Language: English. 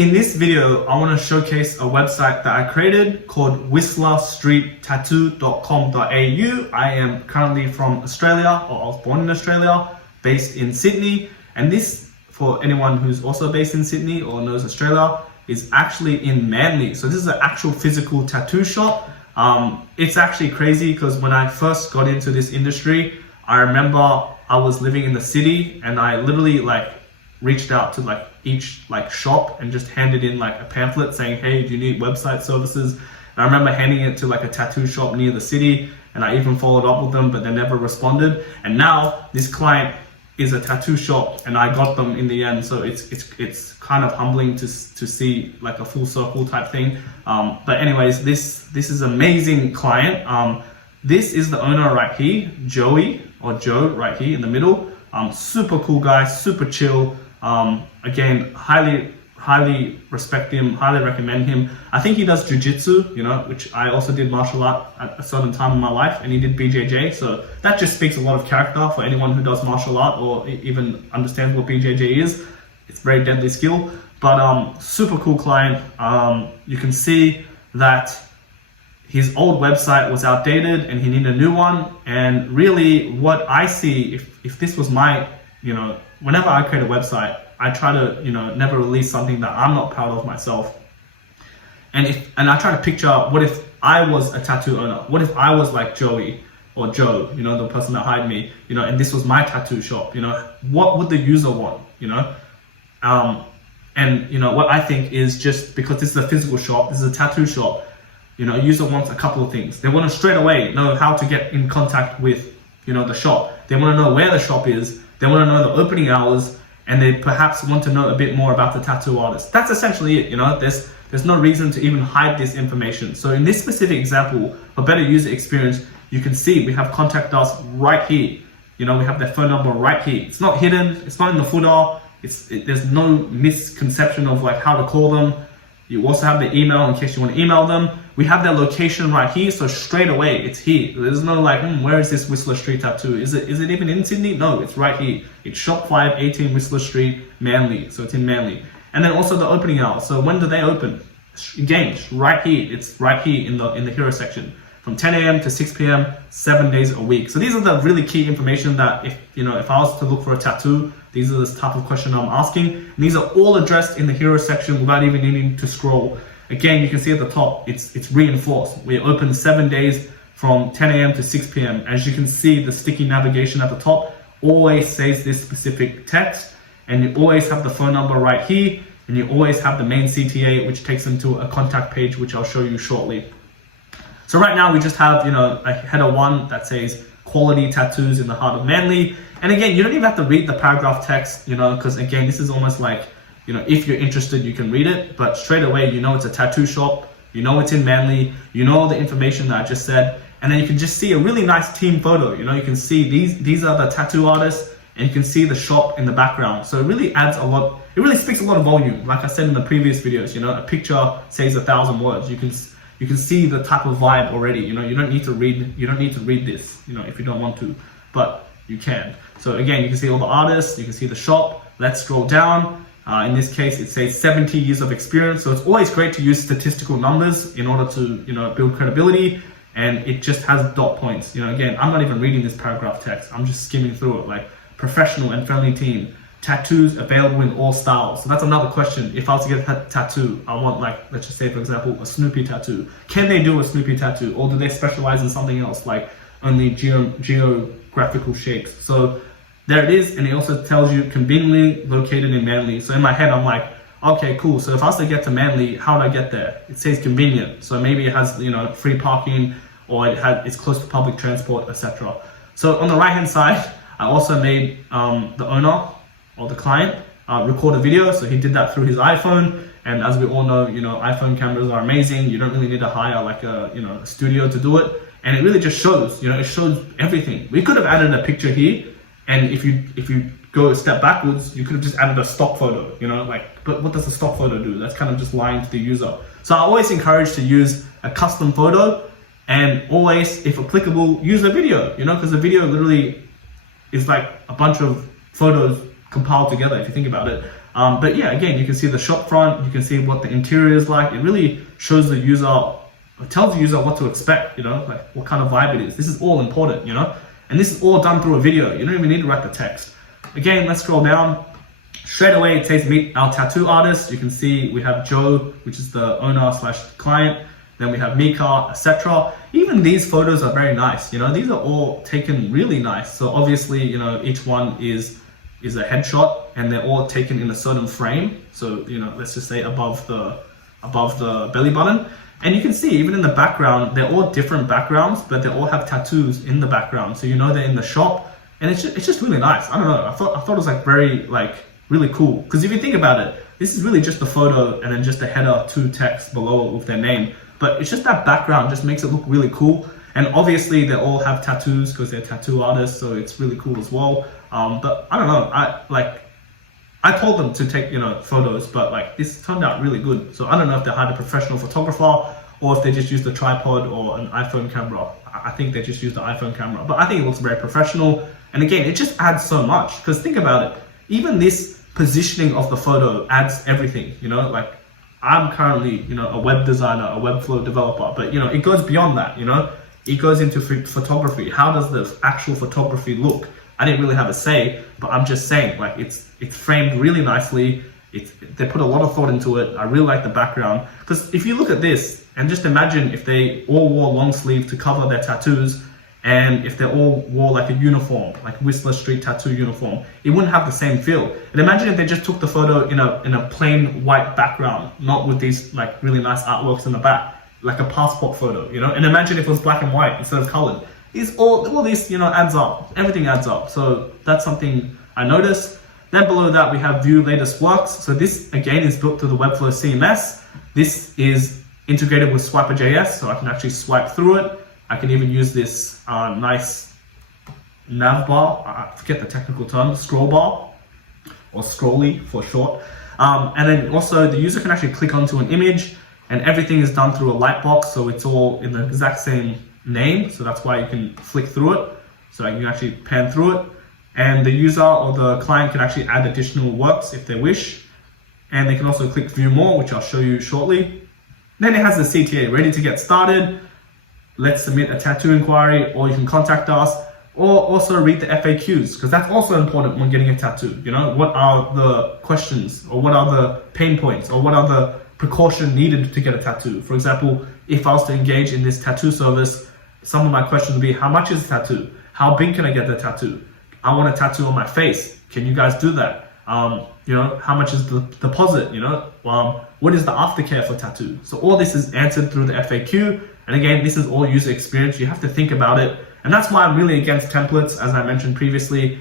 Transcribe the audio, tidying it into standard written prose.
In this video, I want to showcase a website that I created called whistlerstreettattoo.com.au. I am currently from Australia, or I was born in Australia, based in Sydney. And this, for anyone who's also based in Sydney or knows Australia, is actually in Manly. So this is an actual physical tattoo shop. It's actually crazy because when I first got into this industry, I remember I was living in the city and I literally reached out to each shop and just handed in a pamphlet saying, hey, do you need website services? And I remember handing it to a tattoo shop near the city, and I even followed up with them, but they never responded. And now this client is a tattoo shop and I got them in the end. So it's kind of humbling to see a full circle type thing. But anyways, this is amazing client. This is the owner right here, Joey, or Joe right here in the middle. Super cool guy, super chill. Again, highly respect him, highly recommend him. I think he does jiu-jitsu, which I also did martial art at a certain time in my life, and he did BJJ. So that just speaks a lot of character for anyone who does martial art or even understands what BJJ is. It's very deadly skill, but super cool client. You can see that his old website was outdated and he needed a new one. And really what I see, if this was my, whenever I create a website, I try to, never release something that I'm not proud of myself. And I try to picture, what if I was a tattoo owner? What if I was like Joey or Joe, the person that hired me, and this was my tattoo shop, what would the user want, and what I think is, just because this is a physical shop, this is a tattoo shop, a user wants a couple of things. They want to straight away know how to get in contact with, the shop. They want to know where the shop is. They want to know the opening hours, and they perhaps want to know a bit more about the tattoo artist. That's essentially it. There's no reason to even hide this information. So in this specific example, for better user experience, you can see we have contact us right here. We have their phone number right here. It's not hidden. It's not in the footer. There's no misconception of how to call them. You also have the email in case you want to email them. We have their location right here, so straight away it's here. There's no where is this Whistler Street tattoo? Is it even in Sydney? No, it's right here. It's shop 518 Whistler Street, Manly. So it's in Manly. And then also the opening hours. So when do they open? Again, right here. It's right here in the hero section. From 10 a.m. to 6 p.m., 7 days a week. So these are the really key information that if I was to look for a tattoo, these are the type of question I'm asking. And these are all addressed in the hero section without even needing to scroll. Again, you can see at the top, it's reinforced. We're open 7 days from 10 a.m. to 6 p.m. As you can see, the sticky navigation at the top always says this specific text, and you always have the phone number right here, and you always have the main CTA, which takes them to a contact page, which I'll show you shortly. So right now we just have, a header 1 that says quality tattoos in the heart of Manly. And again, you don't even have to read the paragraph text, because again, this is almost if you're interested, you can read it, but straight away, it's a tattoo shop, it's in Manly, all the information that I just said, and then you can just see a really nice team photo. You can see these are the tattoo artists, and you can see the shop in the background. So it really adds a lot, it really speaks a lot of volume. Like I said in the previous videos, a picture says 1,000 words. You can see the type of vibe already. You don't need to read this, if you don't want to, but you can. So again, you can see all the artists, you can see the shop. Let's scroll down. In this case, it says 70 years of experience. So it's always great to use statistical numbers in order to, build credibility. And it just has dot points. Again, I'm not even reading this paragraph text. I'm just skimming through it. Professional and friendly team. Tattoos available in all styles. So that's another question. If I was to get a tattoo, I want let's just say, for example, a Snoopy tattoo. Can they do a Snoopy tattoo? Or do they specialize in something else, only geographical shapes? So there it is, and it also tells you conveniently located in Manly. So in my head, I'm okay, cool. So if I was to get to Manly, how do I get there? It says convenient. So maybe it has, free parking, or it's close to public transport, etc. So on the right-hand side, I also made the owner or the client record a video. So he did that through his iPhone. And as we all know, iPhone cameras are amazing. You don't really need to hire a studio to do it. And it really just shows, it shows everything. We could have added a picture here. And if you go a step backwards, you could have just added a stock photo, but what does a stock photo do? That's kind of just lying to the user. So I always encourage to use a custom photo, and always, if applicable, use a video, because the video literally is a bunch of photos compiled together, if you think about it. But yeah, again, you can see the shop front, you can see what the interior is like. It really shows the user, it tells the user what to expect, you know, like what kind of vibe it is. This is all important, you know, and this is all done through a video. You don't even need to write the text. Again, let's scroll down. Straight away, it says meet our tattoo artist. You can see we have Joe, which is the owner / client. Then we have Mika, etc. Even these photos are very nice. You know, these are all taken really nice. So obviously, you know, each one is a headshot, and they're all taken in a certain frame. So, you know, let's just say above the belly button. And you can see even in the background, they're all different backgrounds, but they all have tattoos in the background. So you know they're in the shop, and it's just really nice. I don't know. I thought it was like very really cool, because if you think about it, this is really just a photo and then just a header, 2 texts below it with their name. But it's just that background just makes it look really cool. And obviously they all have tattoos because they're tattoo artists, so it's really cool as well. But I don't know, I told them to take, you know, photos, but like this turned out really good. So I don't know if they hired a professional photographer or if they just used a tripod or an iPhone camera. I think they just used the iPhone camera, but I think it looks very professional. And again, it just adds so much, because think about it, even this positioning of the photo adds everything, you know, like I'm currently, you know, a web designer, a Webflow developer, but you know, it goes beyond that, you know, it goes into photography. How does the actual photography look? I didn't really have a say, but I'm just saying, like it's framed really nicely. They put a lot of thought into it. I really like the background, because if you look at this and just imagine if they all wore long sleeve to cover their tattoos, and if they all wore like a uniform, like Whistler Street tattoo uniform, it wouldn't have the same feel. And imagine if they just took the photo in a plain white background, not with these like really nice artworks in the back, like a passport photo, you know. And imagine if it was black and white instead of colored. All these, you know, adds up. Everything adds up. So that's something I noticed. Then below that we have view latest works. So this again is built to the Webflow CMS. This is integrated with Swiper.js, so I can actually swipe through it. I can even use this nice nav bar, I forget the technical term, scroll bar, or scrolly for short. And then also the user can actually click onto an image, and everything is done through a light box, so it's all in the exact same name. So that's why you can flick through it. So I can actually pan through it. And the user or the client can actually add additional works if they wish. And they can also click view more, which I'll show you shortly. Then it has the CTA, ready to get started. Let's submit a tattoo inquiry, or you can contact us, or also read the FAQs, because that's also important when getting a tattoo. You know, what are the questions, or what are the pain points, or what are the precautions needed to get a tattoo? For example, if I was to engage in this tattoo service, some of my questions would be, how much is the tattoo? How big can I get the tattoo? I want a tattoo on my face. Can you guys do that? You know, how much is the deposit? You know, what is the aftercare for tattoo? So all this is answered through the FAQ. And again, this is all user experience. You have to think about it. And that's why I'm really against templates, as I mentioned previously.